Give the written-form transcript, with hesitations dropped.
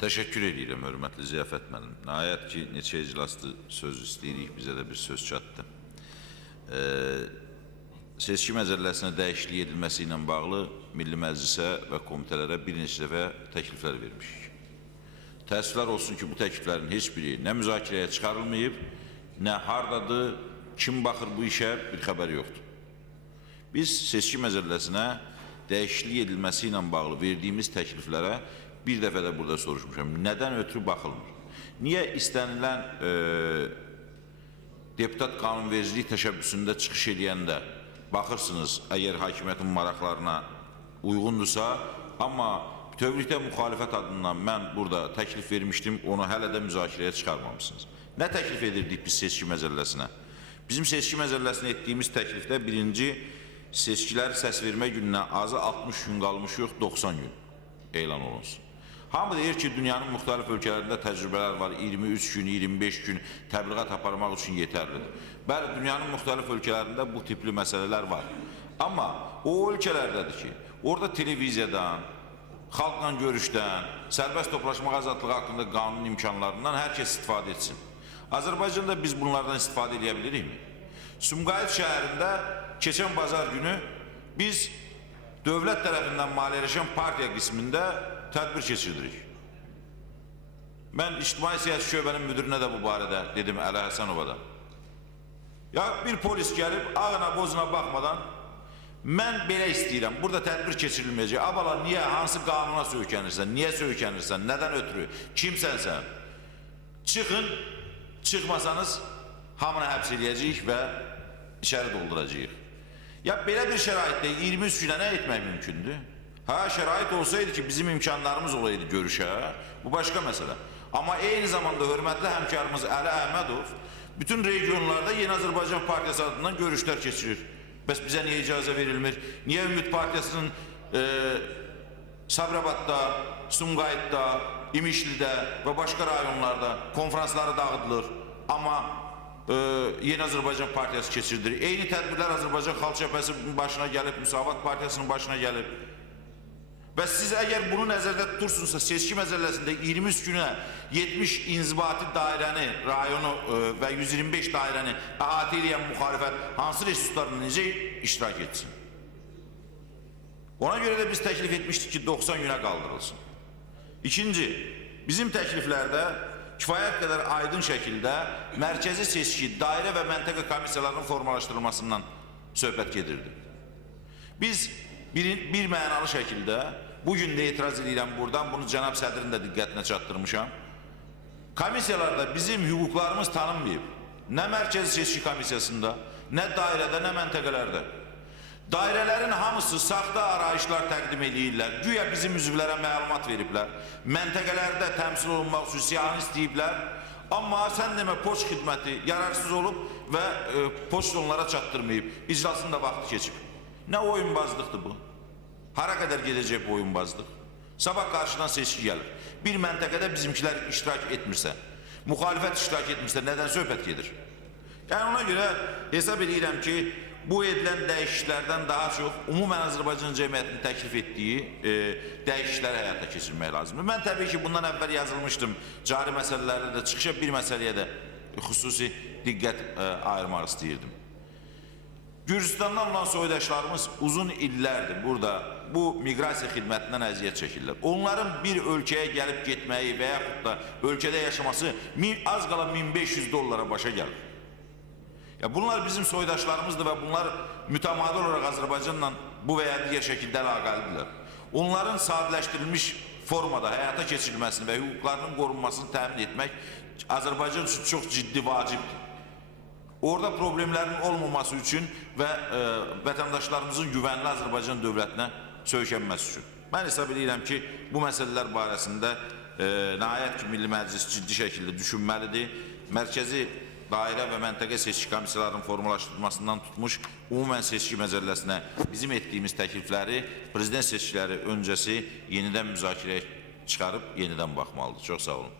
Təşəkkür edirəm, hörmətli Ziyafət müəllim. Nəhayət ki, neçə iclaslı söz istəyirik, bizə də bir söz çatdı. Seçki məcəlləsinə dəyişiklik edilməsi ilə bağlı Milli Məclisə və komitələrə bir neçə dəfə təkliflər vermişik. Təəssüflər olsun ki, bu təkliflərin heç biri nə müzakirəyə çıxarılmayıb, nə hardadır, kim baxır bu işə bir xəbər yoxdur. Biz seçki məcəlləsinə dəyişiklik edilməsi ilə bağlı verdiyimiz təkliflərə bir dəfə də burada soruşmuşam. Nədən ötürü baxılmır? Niyə istənilən deputat qanunvericilik təşəbbüsündə çıxış edəndə baxırsınız, əgər hakimiyyətin maraqlarına uyğundursa, amma bütövlükdə müxalifət adından mən burada təklif vermişdim, onu hələ də müzakirəyə çıxarmamışsınız. Nə təklif edirdik biz seçki məcəlləsinə? Bizim seçki məcəlləsinə etdiyimiz təklifdə birinci, seçkilər səs vermə gününə azı 60 gün qalmış yox, 90 gün elan olunsun. Hamı deyir ki, dünyanın müxtəlif ölkələrində təcrübələr var, 23 gün, 25 gün təbliğat aparmaq üçün yetərlidir. Bəli, dünyanın müxtəlif ölkələrində bu tipli məsələlər var. Amma o ölkələrdədir ki, orada televiziyadan, xalqla görüşdən, sərbəst toplaşmaq azadlığı haqqında qanun imkanlarından hər kəs istifadə etsin. Azərbaycanda biz bunlardan istifadə edə bilirikmi? Sumqayıt şəhərində keçən bazar günü biz dövlət tərəfindən maliyyələşən partiya qismində tədbir keçirdirik. Mən İctimai Siyasi Şöbənin müdürünə də bu barədə dedim, Əli Həsənova da. Ya bir polis gəlib, ağına bozuna baxmadan, mən belə istəyirəm, burada tədbir keçirilməyəcək. Abala, niyə, hansı qanuna söykənirsən, niyə söykənirsən, nədən ötürü, kimsənsən? Çıxın, çıxmasanız hamını həbs edəcəyik və içəri dolduracağıq. Ya belə bir şəraitdə 23 günə nə etmək mümkündür? Ha, şərait olsaydı ki, bizim imkanlarımız olaydı görüşə, bu başqa məsələ. Amma eyni zamanda hörmətli həmkarımız Əli Əhmədov bütün regionlarda Yeni Azərbaycan Partiyası adından görüşlər keçirir. Bəs bizə niyə icazə verilmir? Niyə Ümid Partiyasının Sabirabadda, Sumqayıtda, İmişlidə və başqa rayonlarda konferansları dağıdılır? Amma Yeni Azərbaycan Partiyası keçirdir. Eyni tədbirlər Azərbaycan Xalq Cəbhəsinin başına gəlib, Müsavat Partiyasının başına gəlib. Və siz əgər bunu nəzərdə tutursunuzsa, seçki məcəlləsində 23 günə 70 inzibati dairəni, rayonu və 125 dairəni əhatə edən müxalifət hansı resurslarla necə iştirak etsin? Ona görə də biz təklif etmişdik ki, 90 günə qaldırılsın. İkinci, bizim təkliflərdə kifayət qədər aydın şəkildə mərkəzi seçki, dairə və məntəqə komissiyalarının formalaşdırılmasından söhbət gedirdi. Biz bir mənalı şəkildə, bugün də etiraz edirəm buradan, bunu cənab sədrin də diqqətinə çatdırmışam. Komissiyalarda bizim hüquqlarımız tanınmayıb. Nə mərkəzi seçki komissiyasında, nə dairədə, nə məntəqələrdə. Dairələrin hamısı saxta arayışlar təqdim edirlər, güya bizim üzvlərə məlumat veriblər, məntəqələrdə təmsil olunmaq üçün siyahını istəyiblər, amma sən demə poçt xidməti yararsız olub və poçt onlara çatdırmayıb, iclasın da vaxtı keçib. Nə oyunbazlıqdır bu? Hara qədər gedəcək bu oyunbazlıq? Sabah qarşıdan seçki gəlir. Bir məntəqədə bizimkilər iştirak etmirsə, müxalifət iştirak etmirsə, nədən söhbət gedir? Yəni ona görə hesab edirəm ki, bu edilən dəyişikliklərdən daha çox ümumən Azərbaycan cəmiyyətinin təklif etdiyi dəyişikliklər həyata keçirmək lazımdır. Mən təbii ki, bundan əvvəl yazılmışdım. Cari məsələlərdə də çıxışa bir məsələyə də xüsusi diqqət ayırmaq istəyirdim. Gürcüstandan olan soydaşlarımız uzun illərdir burada bu miqrasiya xidmətindən əziyyət çəkirlər. Onların bir ölkəyə gəlib getməyi və yaxud da ölkədə yaşaması az qala $1500 başa gəlir. Ya bunlar bizim soydaşlarımızdır və bunlar mütəmadi olaraq Azərbaycanla bu və ya digər şəkildə əlaqəlidirlər. Onların sadələşdirilmiş formada həyata keçirilməsini və hüquqlarının qorunmasını təmin etmək Azərbaycan üçün çox ciddi vacibdir. Orada problemlərin olmaması üçün və vətəndaşlarımızın güvənli Azərbaycan dövlətinə söykənməsi üçün. Mən hesab edirəm ki, bu məsələlər barəsində nəhayət ki, Milli Məclis ciddi şəkildə düşünməlidir. Mərkəzi dairə və məntəqə seçki komissiyalarının formalaşdırılmasından tutmuş, ümumən seçki məcəlləsinə bizim etdiyimiz təklifləri prezident seçkiləri öncəsi yenidən müzakirəyə çıxarıb yenidən baxmalıdır. Çox sağ olun.